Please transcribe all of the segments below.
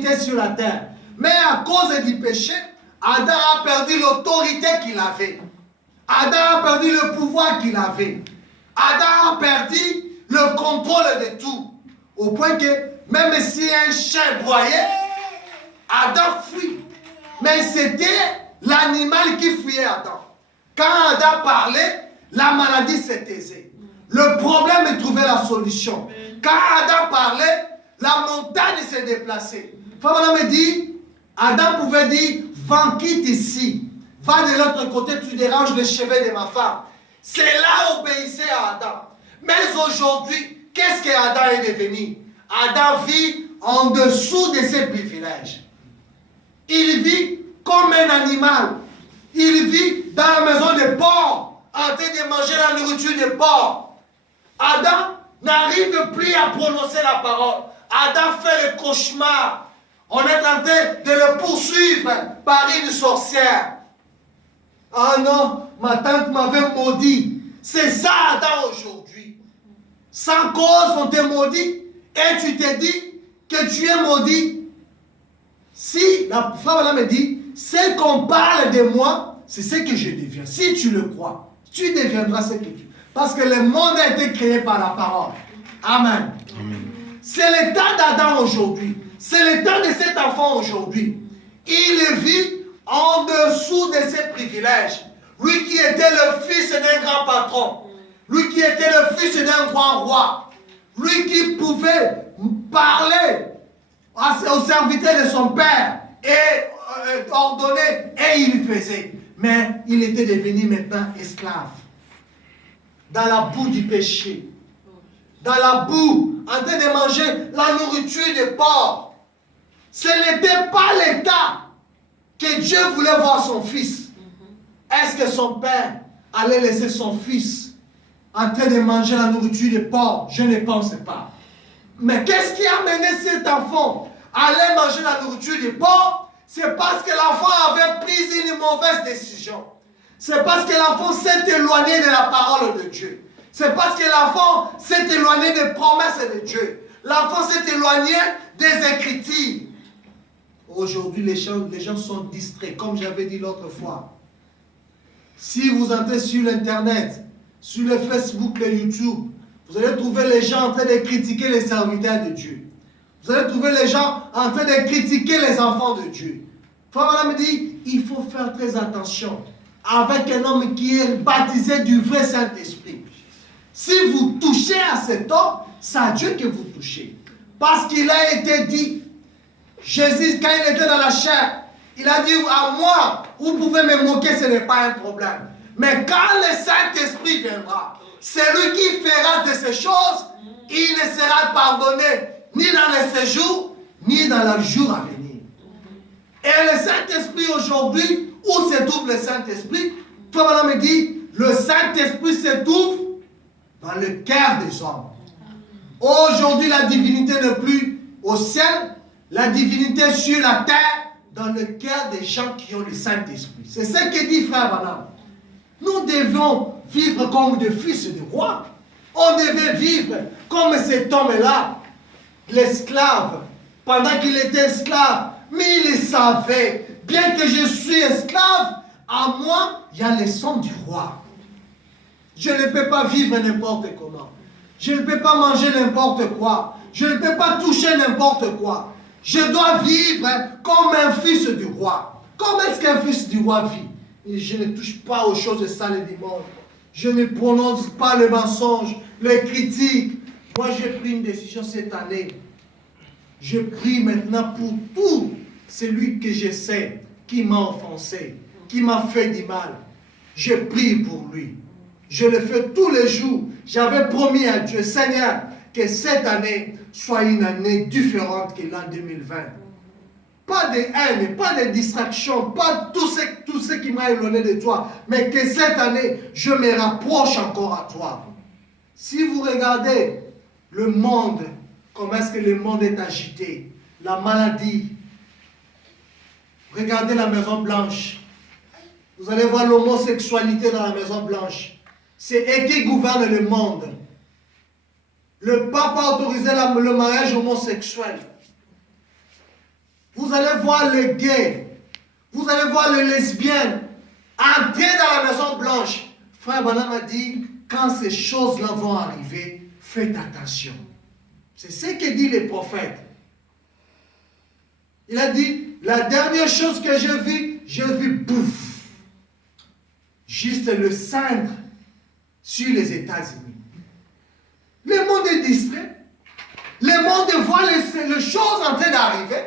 l'autorité sur la terre. Mais à cause du péché, Adam a perdu l'autorité qu'il avait. Adam a perdu le pouvoir qu'il avait. Adam a perdu le contrôle de tout. Au point que même si un chien broyait, Adam fuit. Mais c'était l'animal qui fuyait Adam. Quand Adam parlait, la maladie s'est taisée. Le problème trouvait la solution. Quand Adam parlait, la montagne s'est déplacée. Femme me dit, Adam pouvait dire, vent quitte ici. Va de l'autre côté, tu déranges les cheveux de ma femme. C'est là obéissait à Adam. Mais aujourd'hui, qu'est-ce que Adam est devenu? Adam vit en dessous de ses privilèges. Il vit comme un animal. Il vit dans la maison des porcs, en train de manger la nourriture des porcs. Adam n'arrive plus à prononcer la parole. Adam fait le cauchemar. On est en train de le poursuivre par une sorcière. Ah non, ma tante m'avait maudit. C'est ça Adam aujourd'hui. Sans cause, on te maudit et tu te dis que tu es maudit. Si la femme me dit, c'est qu'on parle de moi, c'est ce que je deviens. Si tu le crois, tu deviendras ce que tu es. Parce que le monde a été créé par la parole. Amen. Amen. C'est l'état d'Adam aujourd'hui. C'est l'état de cet enfant aujourd'hui. Il vit en dessous de ses privilèges. Lui qui était le fils d'un grand patron. Lui qui était le fils d'un grand roi. Lui qui pouvait parler aux serviteurs de son père et ordonner, et il faisait. Mais il était devenu maintenant esclave. Dans la boue du péché. Dans la boue, en train de manger la nourriture des porcs. Ce n'était pas l'état que Dieu voulait voir son fils. Est-ce que son père allait laisser son fils en train de manger la nourriture des porcs? Je ne pense pas. Mais qu'est-ce qui a mené cet enfant à aller manger la nourriture des porcs? C'est parce que l'enfant avait pris une mauvaise décision. C'est parce que l'enfant s'est éloigné de la parole de Dieu. C'est parce que l'enfant s'est éloigné des promesses de Dieu. L'enfant s'est éloigné des Écritures. Aujourd'hui, les gens sont distraits, comme j'avais dit l'autre fois. Si vous entrez sur l'Internet, sur le Facebook, le YouTube, vous allez trouver les gens en train de critiquer les serviteurs de Dieu. Vous allez trouver les gens en train de critiquer les enfants de Dieu. Frère me dit, il faut faire très attention avec un homme qui est baptisé du vrai Saint-Esprit. Si vous touchez à cet homme, c'est à Dieu que vous touchez. Parce qu'il a été dit, Jésus, quand il était dans la chair, il a dit à moi, vous pouvez me moquer, ce n'est pas un problème. Mais quand le Saint-Esprit viendra, c'est lui qui fera de ces choses, il ne sera pardonné ni dans le séjour, ni dans le jour à venir. Et le Saint-Esprit aujourd'hui, où se trouve le Saint-Esprit? Frère me dit, le Saint-Esprit se trouve dans le cœur des hommes. Aujourd'hui, la divinité n'est plus au ciel, la divinité sur la terre, dans le cœur des gens qui ont le Saint-Esprit. C'est ce que dit frère Branham. Nous devons vivre comme des fils de roi. On devait vivre comme cet homme-là, l'esclave, pendant qu'il était esclave. Mais il savait, bien que je suis esclave, à moi, il y a le sang du roi. Je ne peux pas vivre n'importe comment. Je ne peux pas manger n'importe quoi. Je ne peux pas toucher n'importe quoi. Je dois vivre comme un fils du roi. Comment est-ce qu'un fils du roi vit? Et je ne touche pas aux choses sales du monde. Je ne prononce pas le mensonge, les critiques. Moi, j'ai pris une décision cette année. Je prie maintenant pour tout celui que je sais qui m'a offensé, qui m'a fait du mal. Je prie pour lui. Je le fais tous les jours. J'avais promis à Dieu, Seigneur, que cette année soit une année différente que l'an 2020. Pas de haine, pas de distraction, pas tout ce qui m'a éloigné de toi, mais que cette année, je me rapproche encore à toi. Si vous regardez le monde, comment est-ce que le monde est agité, la maladie, regardez la Maison Blanche, vous allez voir l'homosexualité dans la Maison Blanche. C'est eux qui gouvernent le monde. Le pape a autorisé le mariage homosexuel. vous allez voir les gays, vous allez voir les lesbiennes entrer dans la Maison Blanche. Frère Branham a dit, quand ces choses-là vont arriver, faites attention. C'est ce que dit les prophètes. Il a dit, la dernière chose que j'ai vu, pouf, juste le cendre sur les États-Unis. Le monde est distrait. Le monde voit les choses en train d'arriver.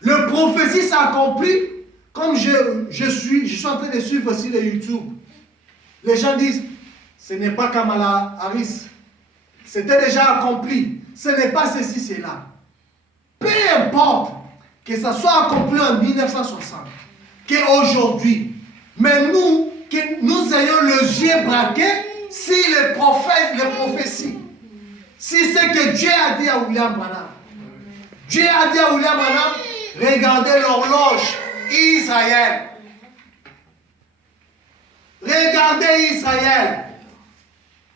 Le prophétie s'accomplit. Comme je suis en train de suivre aussi le YouTube. Les gens disent, ce n'est pas Kamala Harris. C'était déjà accompli. Ce n'est pas ceci, cela. Peu importe que ça soit accompli en 1960, qu'aujourd'hui, mais nous, que nous ayons les yeux braqués si les prophètes, les prophéties, si c'est que Dieu a dit à William Branham. Dieu a dit à William Branham, regardez l'horloge, Israël. Regardez Israël.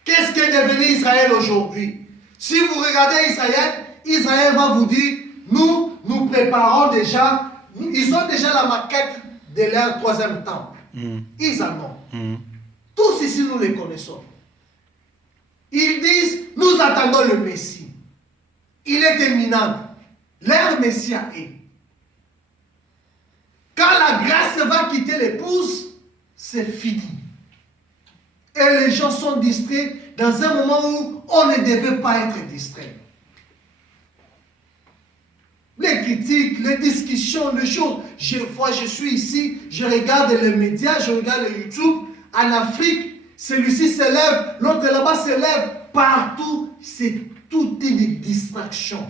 Qu'est-ce qu'est devenu Israël aujourd'hui? Si vous regardez Israël, Israël va vous dire, nous préparons déjà, ils ont déjà la maquette de leur troisième temple. Ils en ont. Tous ici, nous les connaissons. Ils disent, nous attendons le Messie. Il est imminent. Leur Messie est. Quand la grâce va quitter l'épouse, c'est fini. Et les gens sont distraits dans un moment où on ne devait pas être distrait. Les critiques, les discussions, les choses. Je suis ici, je regarde les médias, je regarde le YouTube. En Afrique, celui-ci se lève, l'autre là-bas se lève. Partout, c'est toute une distraction.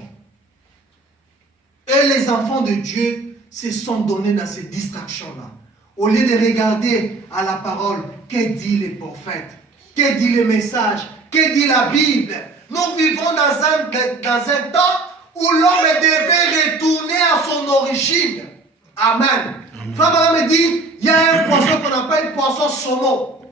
Et les enfants de Dieu se sont donnés dans ces distractions-là. Au lieu de regarder à la parole, que dit les prophètes, que dit le message, que dit la Bible. Nous vivons dans un temps où l'homme devait retourner à son origine. Amen. Frère Branham me dit, il y a un poisson qu'on appelle poisson saumon.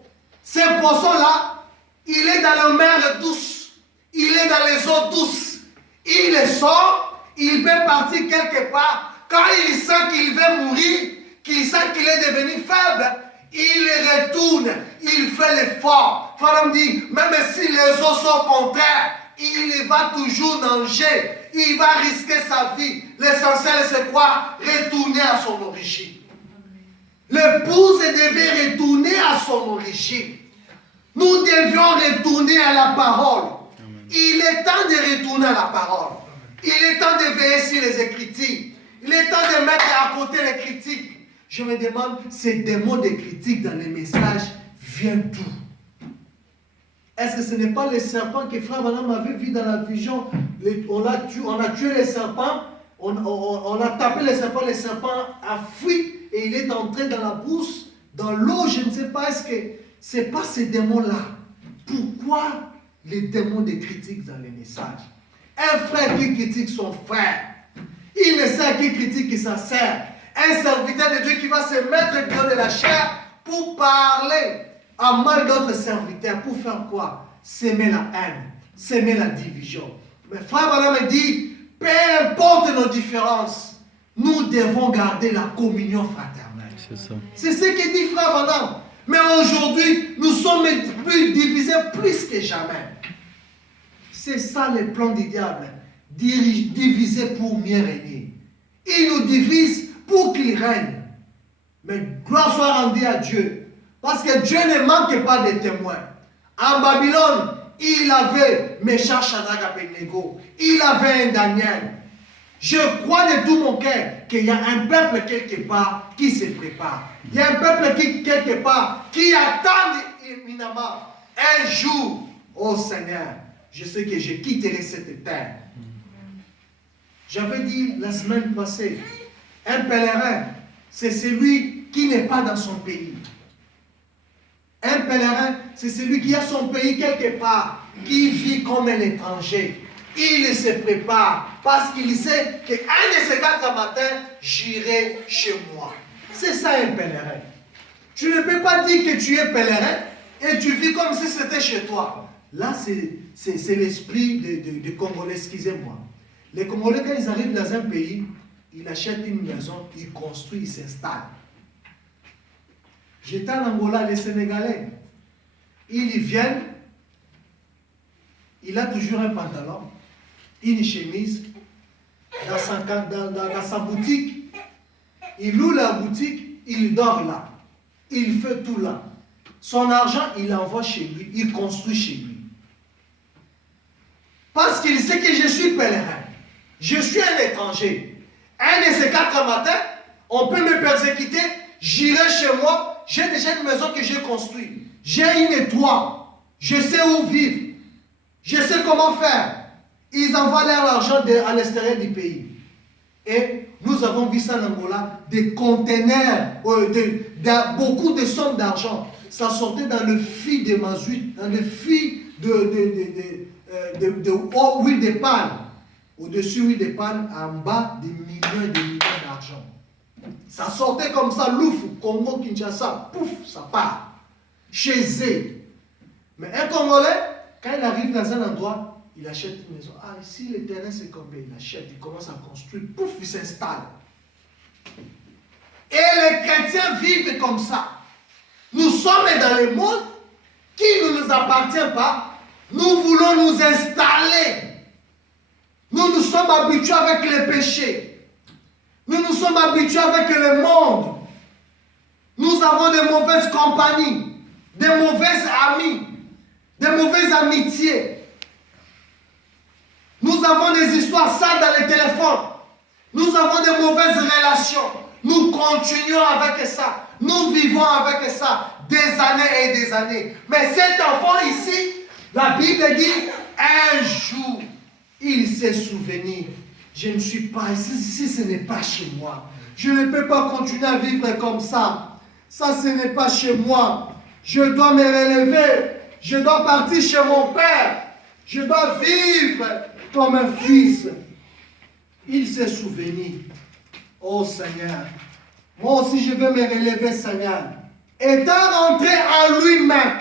Ce poisson-là, il est dans la mer douce. Il est dans les eaux douces. Il sort, il peut partir quelque part. Quand il sent qu'il va mourir, qu'il sent qu'il est devenu faible, il retourne, il fait l'effort. Frère me dit, même si les eaux sont contraires, il va toujours nager. Il va risquer sa vie. L'essentiel, c'est quoi? Retourner à son origine. L'épouse devait retourner à son origine. Nous devions retourner à la parole. Il est temps de retourner à la parole. Il est temps de veiller sur les Écritures. Il est temps de mettre à côté les critiques. Je me demande, ces démons de critiques dans les messages viennent d'où? Est-ce que ce n'est pas les serpents que Frère Branham avait vu dans la vision? On a tué les serpents, on a tapé les serpents a fui et il est entré dans la bourse, dans l'eau. Je ne sais pas, est-ce que ce n'est pas ces démons-là? Pourquoi les démons de critiques dans les messages? Un frère qui critique son frère, il ne sait à qui critique qui s'en sert. Un serviteur de Dieu qui va se mettre dans de la chair pour parler à mal d'autres serviteurs. Pour faire quoi? S'aimer la haine, s'aimer la division. Mais Frère Branham me dit, peu importe nos différences, nous devons garder la communion fraternelle. C'est ça. C'est ce que dit Frère Branham. Mais aujourd'hui, nous sommes plus divisés plus que jamais. C'est ça le plan du diable. Diviser pour mieux régner. Il nous divise pour qu'il règne. Mais gloire soit rendue à Dieu. Parce que Dieu ne manque pas de témoins. En Babylone, il avait Meshach, Shadrach, Abednego. Il avait un Daniel. Je crois de tout mon cœur qu'il y a un peuple quelque part qui se prépare. Il y a un peuple qui quelque part qui attend éminemment un jour. Oh Seigneur, je sais que je quitterai cette terre. J'avais dit la semaine passée, un pèlerin, c'est celui qui n'est pas dans son pays. Un pèlerin, c'est celui qui a son pays quelque part, qui vit comme un étranger. Il se prépare parce qu'il sait qu'un de ces 4 matins, j'irai chez moi. C'est ça un pèlerin. Tu ne peux pas dire que tu es pèlerin et tu vis comme si c'était chez toi. Là, c'est l'esprit des Congolais, excusez-moi. Les Congolais, quand ils arrivent dans un pays, il achète une maison, il construit, il s'installe. J'étais en Angola, les Sénégalais, ils y viennent, il a toujours un pantalon, une chemise, dans sa boutique, il loue la boutique, il dort là, il fait tout là. Son argent, il l'envoie chez lui, il construit chez lui. Parce qu'il sait que je suis pèlerin, je suis un étranger. Un de ces 4 matins, on peut me persécuter, j'irai chez moi, j'ai déjà une maison que j'ai construite, j'ai une toit, je sais où vivre, je sais comment faire. Ils envoient leur argent à l'extérieur du pays. Et nous avons vu ça en Angola, des conteneurs, beaucoup de sommes d'argent. Ça sortait dans le fil de mazout, dans le fil de huile de palme. Au-dessus, huile de palme, en bas, des millions et des millions d'argent. Ça sortait comme ça, louf, Congo, Kinshasa, pouf, ça part. Chez eux. Mais un Congolais, quand il arrive dans un endroit, il achète une maison. Ah, ici, le terrain, c'est combien? Il achète, il commence à construire, pouf, il s'installe. Et les chrétiens vivent comme ça. Nous sommes dans le monde qui ne nous appartient pas. Nous voulons nous installer. Nous sommes habitués avec le péché. Nous sommes habitués avec le monde. Nous avons de mauvaises compagnies, de mauvais amis, de mauvaises amitiés. Nous avons des histoires sales dans les téléphones. Nous avons de mauvaises relations. Nous continuons avec ça. Nous vivons avec ça des années et des années. Mais cet enfant ici, la Bible dit, un jour, il s'est souvenu. Je ne suis pas ici, ce n'est pas chez moi. Je ne peux pas continuer à vivre comme ça. Ça, ce n'est pas chez moi. Je dois me relever. Je dois partir chez mon père. Je dois vivre comme un fils. Il s'est souvenu. Oh Seigneur, moi aussi je veux me relever, Seigneur. Étant rentré en lui-même,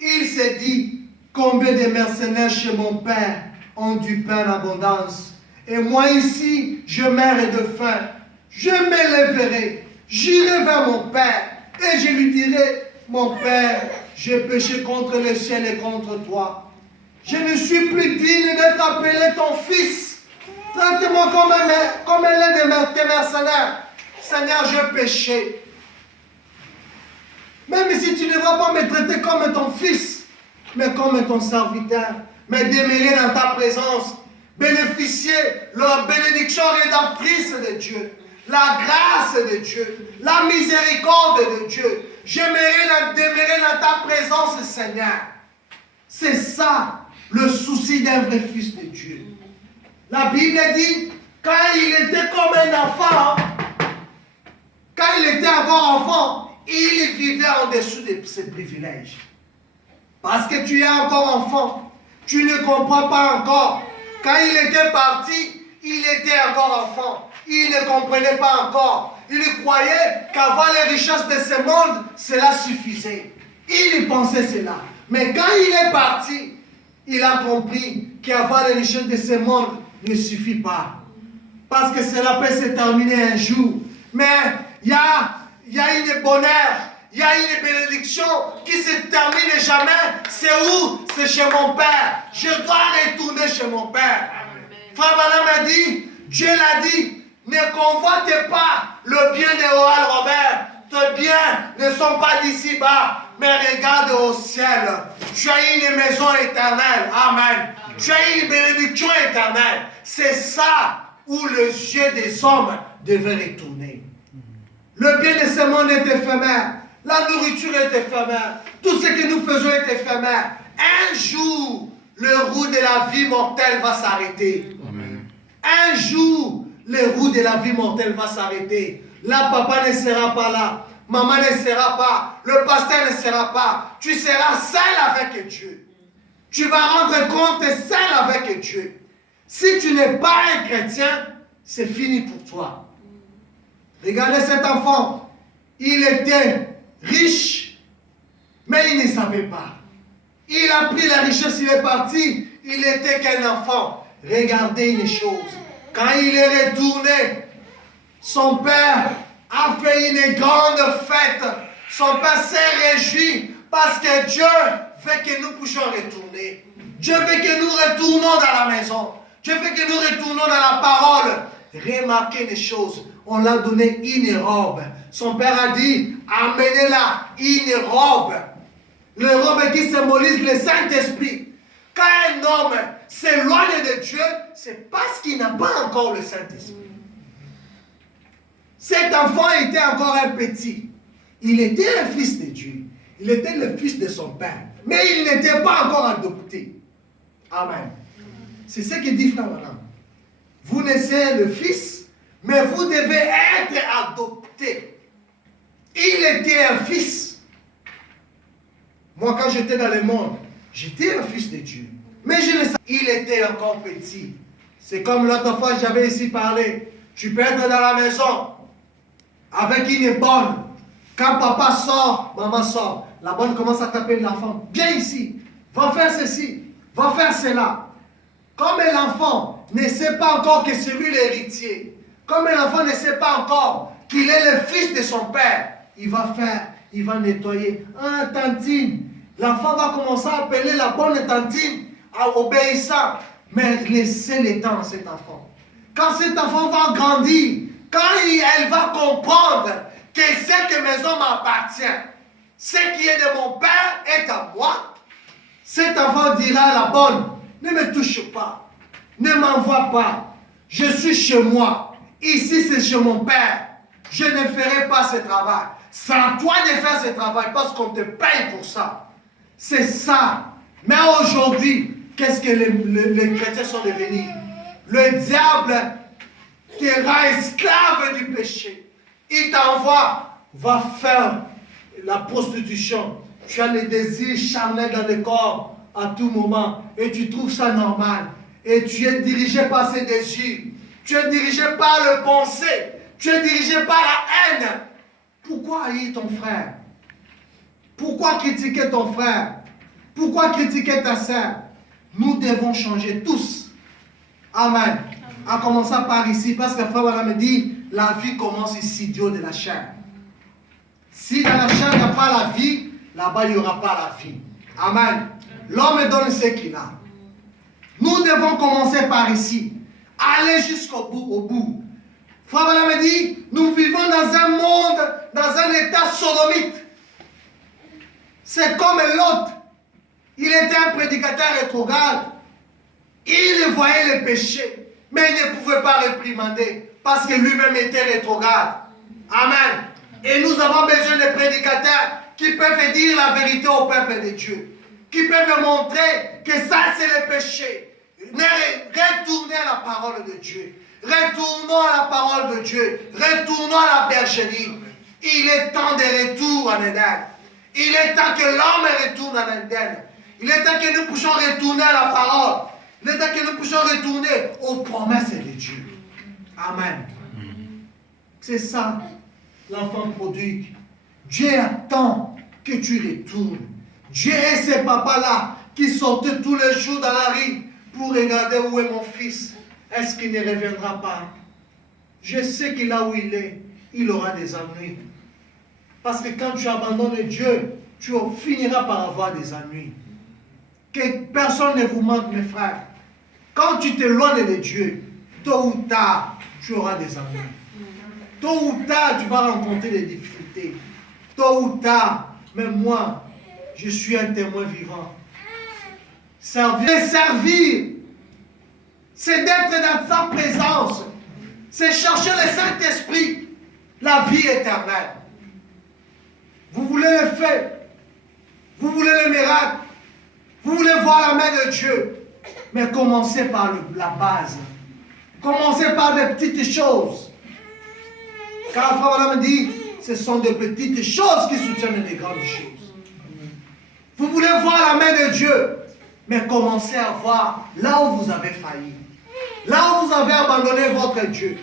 il s'est dit, combien de mercenaires chez mon père ont du pain en abondance. Et moi ici, je meurs de faim. Je m'élèverai, j'irai vers mon père et je lui dirai, mon père, j'ai péché contre le ciel et contre toi. Je ne suis plus digne d'être appelé ton fils. Traite-moi comme l'un de tes mercenaires. Seigneur, j'ai péché. Même si tu ne vas pas me traiter comme ton fils, mais comme ton serviteur, mais demeurer dans ta présence, bénéficier de la bénédiction rédemptrice de Dieu, la grâce de Dieu, la miséricorde de Dieu. J'aimerais demeurer dans ta présence, Seigneur. C'est ça le souci d'un vrai fils de Dieu. La Bible dit, quand il était comme un enfant, quand il était encore enfant, il vivait en dessous de ses privilèges. Parce que tu es encore enfant, tu ne comprends pas encore. Quand il était parti, il était encore enfant. Il ne comprenait pas encore. Il croyait qu'avoir les richesses de ce monde, cela suffisait. Il pensait cela. Mais quand il est parti, il a compris qu'avoir les richesses de ce monde ne suffit pas. Parce que cela peut se terminer un jour. Mais il y a une bonheur, il y a une bénédiction qui se termine jamais. C'est où? C'est chez mon Père. Je dois retourner chez mon Père. Frère Branham a dit, Dieu l'a dit, ne convoitez pas le bien de Oral Robert. Tes biens ne sont pas d'ici-bas, mais regarde au ciel. Tu as une maison éternelle. Amen. Tu as une bénédiction éternelle. C'est ça où les yeux des hommes devaient retourner. Le bien de ce monde est éphémère. La nourriture est éphémère. Tout ce que nous faisons est éphémère. Un jour, le roue de la vie mortelle va s'arrêter. Un jour, le roue de la vie mortelle va s'arrêter. Là, papa ne sera pas là. Maman ne sera pas. Le pasteur ne sera pas. Tu seras seul avec Dieu. Tu vas rendre compte seul avec Dieu. Si tu n'es pas un chrétien, c'est fini pour toi. Regardez cet enfant. Il était riche, mais il ne savait pas. Il a pris la richesse, il est parti. Il était qu'un enfant. Regardez une chose. Quand il est retourné, Son père a fait une grande fête. Son père s'est réjoui parce que Dieu veut que nous puissions retourner. Dieu veut que nous retournons dans la maison. Dieu veut que nous retournons dans la parole. Remarquez les choses. On l'a donné une robe. Son père a dit, amenez-la une robe. Le robe qui symbolise le Saint-Esprit. Quand un homme s'éloigne de Dieu, c'est parce qu'il n'a pas encore le Saint-Esprit. Cet enfant était encore un petit. Il était un fils de Dieu. Il était le fils de son père. Mais il n'était pas encore adopté. Amen. C'est ce que dit Frère Branham. Vous naissez le fils, mais vous devez être adopté. Il était un fils. Moi, quand j'étais dans le monde, j'étais un fils de Dieu. Mais je le savais. Il était encore petit. C'est comme l'autre fois, j'avais ici parlé. Tu peux être dans la maison avec une bonne. Quand papa sort, maman sort. La bonne commence à taper l'enfant. Viens ici. Va faire ceci. Va faire cela. Comme l'enfant ne sait pas encore que c'est lui l'héritier. Comme l'enfant ne sait pas encore qu'il est le fils de son père. Il va faire, il va nettoyer. Ah, tantine. L'enfant va commencer à appeler la bonne tantine, à obéissant. Mais laissez le temps à cet enfant. Quand cet enfant va grandir, quand elle va comprendre que cette maison m'appartient, ce qui est de mon père est à moi, cet enfant dira à la bonne, ne me touche pas, ne m'envoie pas, je suis chez moi, ici c'est chez mon père, je ne ferai pas ce travail. C'est à toi de faire ce travail parce qu'on te paye pour ça. C'est ça. Mais aujourd'hui, qu'est-ce que les chrétiens sont devenus? Le diable te rend esclave du péché. Il t'envoie, va faire la prostitution. Tu as les désirs charnels dans le corps à tout moment et tu trouves ça normal. Et tu es dirigé par ces désirs. Tu es dirigé par le pensée. Tu es dirigé par la haine. Pourquoi haïr ton frère? Pourquoi critiquer ton frère? Pourquoi critiquer ta sœur? Nous devons changer tous. Amen. En commençant par ici, parce que Frère Branham me dit, la vie commence ici, Dieu de la chair. Si dans la chair il n'y a pas la vie, là-bas il n'y aura pas la vie. Amen. L'homme donne ce qu'il a. Nous devons commencer par ici. Aller jusqu'au bout, au bout. Frère Branham me dit, nous vivons dans un monde, dans un état sodomite. C'est comme l'autre. Il était un prédicateur rétrograde. Il voyait le péché, mais il ne pouvait pas réprimander parce que lui-même était rétrograde. Amen. Et nous avons besoin de prédicateurs qui peuvent dire la vérité au peuple de Dieu, qui peuvent montrer que ça c'est le péché. Retournez à la parole de Dieu. Retournons à la parole de Dieu. Retournons à la bergerie. Il est temps de retour en Éden. Il est temps que l'homme retourne en Éden. Il est temps que nous puissions retourner à la parole. Il est temps que nous puissions retourner aux promesses de Dieu. Amen. C'est ça, l'enfant prodigue. Dieu attend que tu retournes. Dieu est ce papa-là qui sortait tous les jours dans la rue pour regarder où est mon fils. Est-ce qu'il ne reviendra pas? Je sais que là où il est, il aura des ennuis. Parce que quand tu abandonnes Dieu, tu finiras par avoir des ennuis. Que personne ne vous manque, mes frères. Quand tu t'éloignes de Dieu, tôt ou tard, tu auras des ennuis. Tôt ou tard, tu vas rencontrer des difficultés. Tôt ou tard, même moi, je suis un témoin vivant. Servir, c'est d'être dans sa présence. C'est chercher le Saint-Esprit, la vie éternelle. Vous voulez le fait, vous voulez le miracle, vous voulez voir la main de Dieu, mais commencez par la base. Commencez par des petites choses. Car Frère Branham dit, ce sont des petites choses qui soutiennent les grandes choses. Vous voulez voir la main de Dieu, mais commencez à voir là où vous avez failli. Là où vous avez abandonné votre Dieu.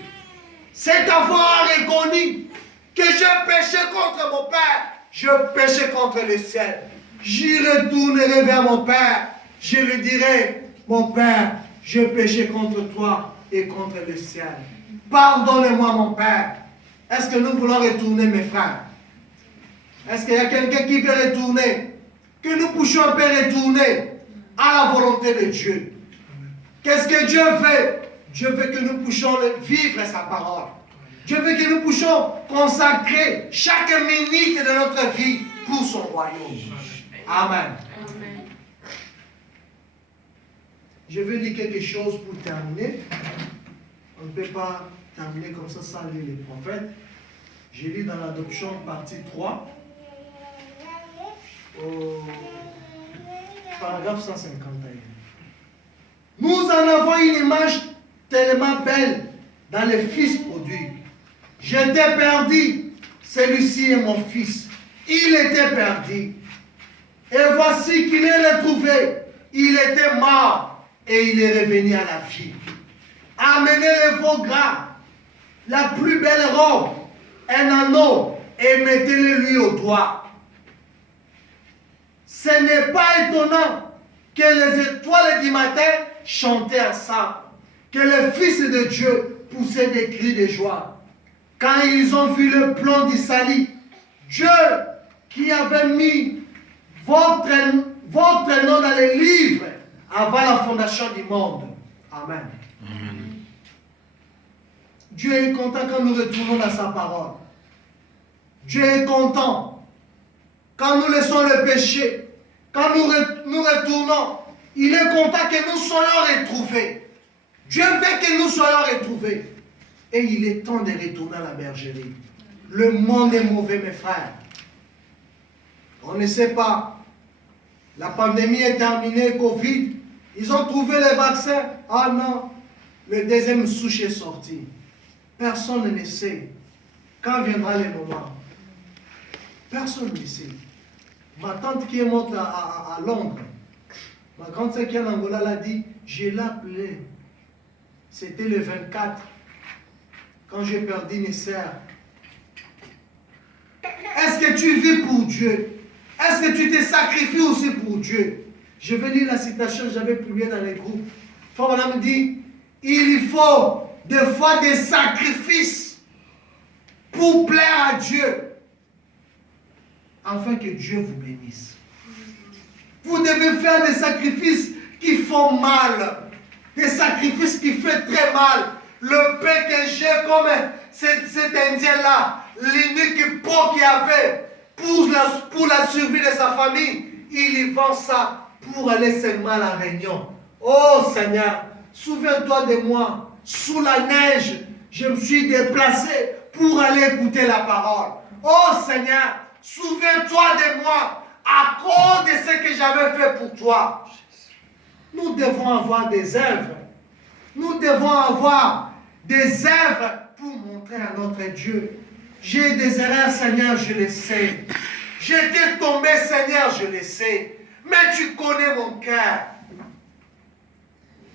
Cet enfant a reconnu que j'ai péché contre mon Père. Je péché contre le ciel. J'y retournerai vers mon Père. Je lui dirai, mon Père, j'ai péché contre toi et contre le ciel. Pardonne-moi, mon Père. Est-ce que nous voulons retourner, mes frères? Est-ce qu'il y a quelqu'un qui veut retourner? Que nous puissions un peu retourner à la volonté de Dieu. Qu'est-ce que Dieu veut? Dieu veut que nous puissions vivre sa parole. Dieu veut que nous puissions consacrer chaque minute de notre vie pour son royaume. Amen. Amen. Je veux dire quelque chose pour terminer. On ne peut pas terminer comme ça sans lire les prophètes. Je lis dans l'adoption partie 3, au paragraphe 151. Nous en avons une image tellement belle dans les fils prodiges. J'étais perdu, celui-ci est mon fils. Il était perdu. Et voici qu'il est retrouvé. Il était mort et il est revenu à la vie. Amenez les veaux gras, la plus belle robe, un anneau et mettez-le lui au doigt. Ce n'est pas étonnant que les étoiles du matin chantaient ensemble, que les fils de Dieu poussaient des cris de joie. Quand ils ont vu le plan d'Isali, Dieu qui avait mis votre nom dans les livres avant la fondation du monde. Amen. Amen. Dieu est content quand nous retournons dans sa parole. Dieu est content quand nous laissons le péché. Quand nous retournons, il est content que nous soyons retrouvés. Dieu veut que nous soyons retrouvés. Et il est temps de retourner à la bergerie. Le monde est mauvais, mes frères. On ne sait pas. La pandémie est terminée, Covid. Ils ont trouvé les vaccins. Ah non, le deuxième souche est sorti. Personne ne sait quand viendra le moment. Personne ne sait. Ma tante qui est morte à Londres, ma grande sœur qui est en Angola l'a dit, je l'ai appelée. C'était le 24, quand j'ai perdu mes sœurs. Est-ce que tu vis pour Dieu? Est-ce que tu te sacrifies aussi pour Dieu? Je vais lire la citation que j'avais publiée dans les groupes. Frère Madame dit, il faut des fois des sacrifices pour plaire à Dieu, afin que Dieu vous bénisse. Vous devez faire des sacrifices qui font mal, des sacrifices qui font très mal. Le pain que j'ai comme cet Indien-là, l'unique pot qu'il avait pour la survie de sa famille, il y vend ça pour aller seulement à la réunion. Oh Seigneur, souviens-toi de moi. Sous la neige, je me suis déplacé pour aller écouter la parole. Oh Seigneur, souviens-toi de moi à cause de ce que j'avais fait pour toi. Nous devons avoir des œuvres. Nous devons avoir des œuvres pour montrer à notre Dieu. J'ai des erreurs, Seigneur, je le sais. J'étais tombé, Seigneur, je le sais. Mais tu connais mon cœur.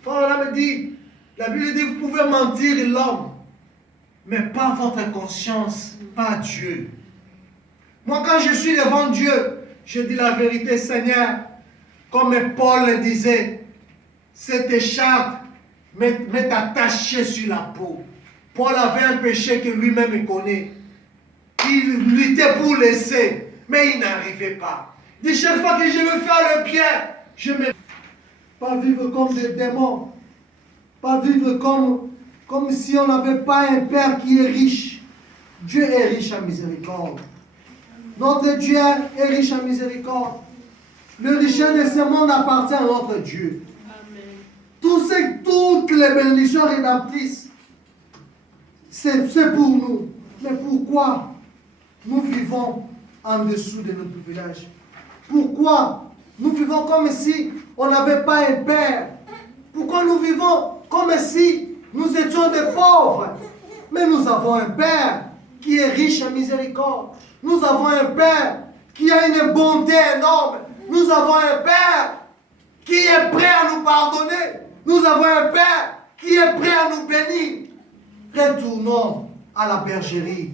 Frère, me dit, la Bible dit, vous pouvez mentir l'homme, mais pas votre conscience, pas Dieu. Moi, quand je suis devant Dieu, je dis la vérité, Seigneur, comme Paul le disait, cette écharpe m'est attachée sur la peau. Paul avait un péché que lui-même connaît. Il luttait pour laisser, mais il n'arrivait pas. Il dit, chaque fois que je veux faire le bien, je ne veux pas vivre comme des démons. Pas vivre comme si on n'avait pas un Père qui est riche. Dieu est riche en miséricorde. Notre Dieu est riche en miséricorde. Le richesse de ce monde appartient à notre Dieu. Amen. Toutes les bénédictions rédemptrices, c'est pour nous. Mais pourquoi nous vivons en dessous de nos privilèges? Pourquoi nous vivons comme si on n'avait pas un Père? Pourquoi nous vivons comme si nous étions des pauvres? Mais nous avons un Père qui est riche en miséricorde. Nous avons un Père qui a une bonté énorme. Nous avons un Père qui est prêt à nous pardonner. Nous avons un Père qui est prêt à nous bénir. Retournons à la bergerie.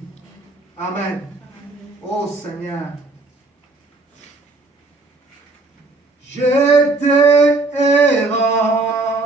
Amen. Oh Seigneur. J'étais errant.